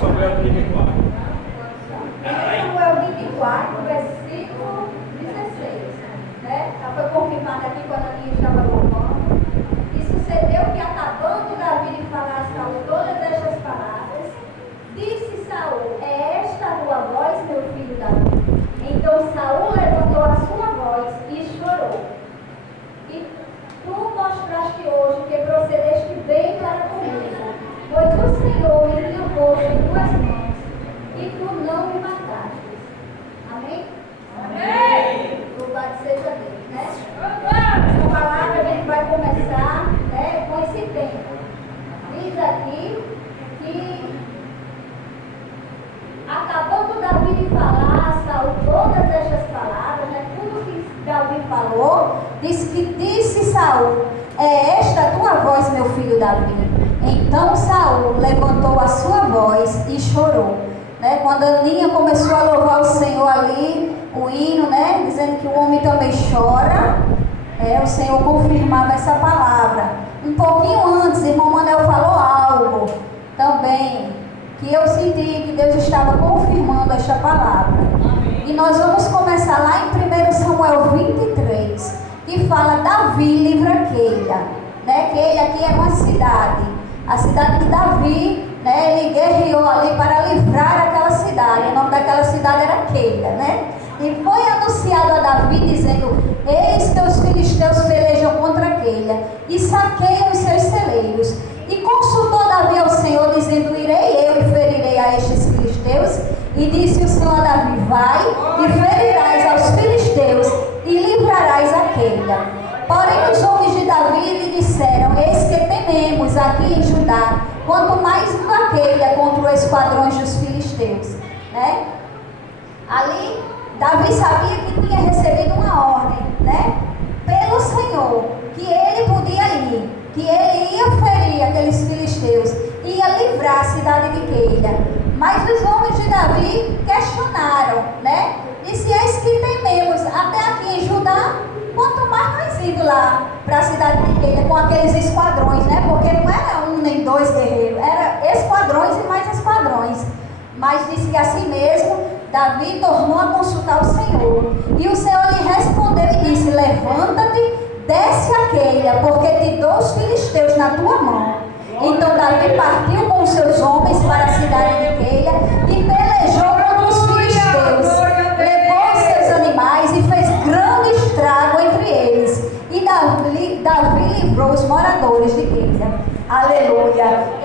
Samuel 24. 1 Samuel 24, versículo 16. Né? Já foi confirmado aqui quando a minha estava louvando. E sucedeu que, acabando Davi de falar a Saul todas estas palavras, disse Saul: é esta a tua voz, meu filho Davi? Então Saul levantou a sua voz e chorou. E tu mostraste hoje que procedeste bem para comigo, pois o Senhor me entregou em tuas mãos, e tu não me mataste. Amém? Amém! Louvado seja Deus, né? Essa palavra a gente vai começar, né, com esse tempo. Diz aqui que, acabando Davi de falar a Saul todas estas palavras, né, tudo que Davi falou, disse Saul: é esta a tua voz, meu filho Davi? Então Saul levantou a sua voz e chorou. Né? Quando a Aninha começou a louvar o Senhor ali, o hino, né, dizendo que o homem também chora, o Senhor confirmava essa palavra. Um pouquinho antes, irmão Manel falou algo também, que eu senti que Deus estava confirmando esta palavra. E nós vamos começar lá em 1 Samuel 23, que fala: Davi livra Keila. Né? Keila aqui é uma cidade, a cidade de Davi. Né, ele guerreou ali para livrar aquela cidade. O nome daquela cidade era Keila, né? E foi anunciado a Davi dizendo: eis que os filisteus pelejam contra Keila e saqueiam os seus celeiros. E consultou Davi ao Senhor, dizendo: irei eu e ferirei a estes filisteus? E disse o Senhor a Davi: vai e ferirás aos filisteus e livrarás a Keila. Porém os homens de Davi lhe disseram: eis que tememos aqui em Judá, quanto mais uma Keila contra os esquadrões dos filisteus. Né? Ali Davi sabia que tinha recebido uma ordem, né, pelo Senhor, que ele podia ir, que ele ia ferir aqueles filisteus, ia livrar a cidade de Keila. Mas os homens de Davi questionaram, né? Disse: eis que tememos até aqui em Judá, quanto mais nós indo lá para a cidade de Keila com aqueles esquadrões, né? Porque não era um nem dois guerreiros, era esquadrões e mais esquadrões. Mas disse que assim mesmo Davi tornou a consultar o Senhor. E o Senhor lhe respondeu e disse: levanta-te, desce a Keila, porque te dou os filisteus na tua mão. Então Davi partiu com os seus homens para a cidade de Keila e pelejou contra os filisteus. Levou os seus animais e fez grande estrago entre eles. E Davi livrou os moradores de Keila. Aleluia.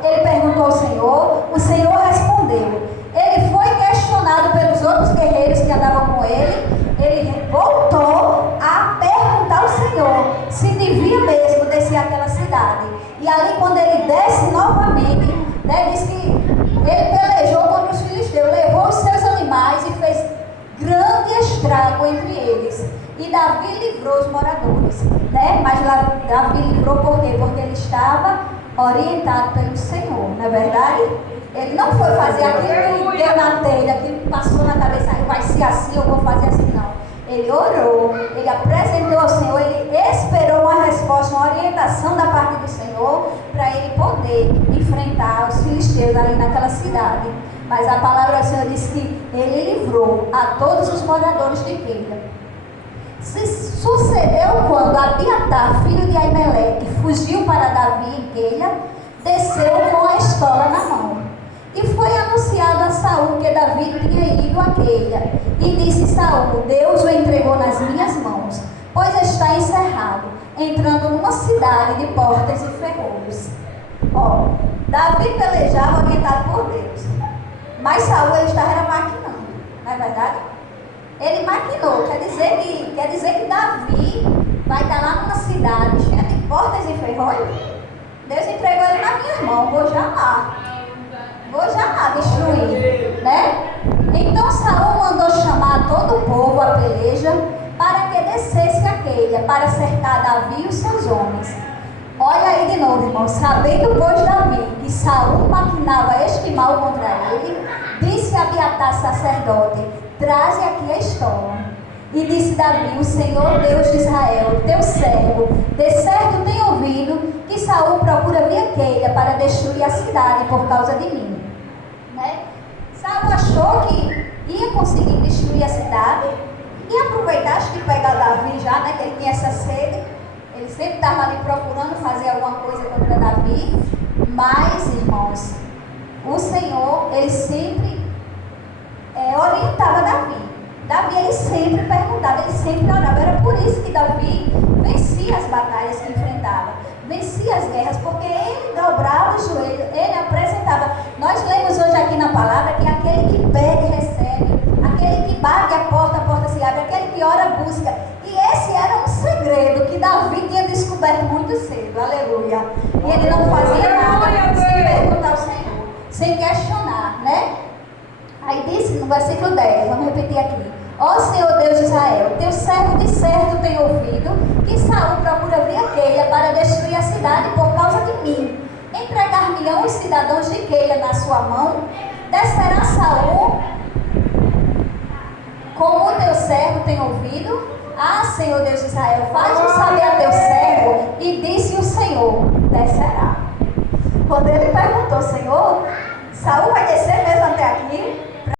Ele perguntou ao Senhor, o Senhor respondeu. Ele foi questionado pelos outros guerreiros que andavam com ele voltou a perguntar ao Senhor se devia mesmo descer àquela cidade. E ali, quando ele desce novamente, né, diz que ele pelejou contra os filisteus, levou os seus animais e fez grande estrago entre eles. E Davi livrou os moradores, né? Mas Davi livrou por quê? Porque ele estava orientado pelo Senhor, não é verdade? Ele não foi fazer aquilo que deu na telha, que passou na cabeça: vai ser assim, eu vou fazer assim, não. Ele orou, ele apresentou ao Senhor, ele esperou uma resposta, uma orientação da parte do Senhor, para ele poder enfrentar os filisteus ali naquela cidade. Mas a palavra do Senhor diz que ele livrou a todos os moradores de Keila. Sucedeu quando Abiatar, filho de Aimeleque, fugiu para Davi em Keila, desceu com a estola na mão. E foi anunciado a Saul que Davi tinha ido a Keila. E disse Saul: Deus o entregou nas minhas mãos, pois está encerrado, entrando numa cidade de portas e ferrolhos. Davi pelejava orientado por Deus. Mas Saul ele estava maquinando, não é verdade? Ele maquinou, quer dizer que Davi vai estar lá numa cidade cheia de portas e ferrolhos. Deus entregou ele nas minhas mãos, vou já lá destruir, né? Então Saul mandou chamar todo o povo à peleja para que descesse a Keila, para cercar Davi e os seus homens. Olha aí de novo, irmão. Sabendo, pois, Davi que Saul maquinava este mal contra ele, disse a Abiatar sacerdote: traze aqui a estola. E disse Davi: o Senhor Deus de Israel, teu servo, de certo tem ouvido que Saul procura vir a Keila para destruir a cidade por causa de mim. Né? Saul achou que ia conseguir destruir a cidade e aproveitar, acho que pegar Davi já, né, que ele tinha essa sede. Ele sempre estava ali procurando fazer alguma coisa contra Davi. Mas, irmãos, o Senhor, ele sempre orientava Davi. Davi, ele sempre perguntava, ele sempre orava. Era por isso que Davi vencia as batalhas que enfrentava, vencia as guerras, porque ele dobrava o joelho, ele apresentava. Nós lemos hoje aqui na palavra que aquele que pede, recebe, aquele que bate a porta se abre, aquele que ora, busca. E esse era um segredo que Davi tinha descoberto muito cedo, aleluia. E ele não fazia nada sem perguntar ao Senhor, sem questionar, né? Aí disse no versículo 10, vamos repetir aqui: ó Senhor Deus de Israel, teu servo de certo tem ouvido que Saul procura via Keila para destruir a cidade por causa de mim. Entregar-me-ão os cidadãos de Keila na sua mão? Descerá Saul como o teu servo tem ouvido? Ah, Senhor Deus de Israel, faz-me saber a teu servo. E disse o Senhor: descerá. Quando ele perguntou: Senhor, Saul vai descer mesmo até aqui?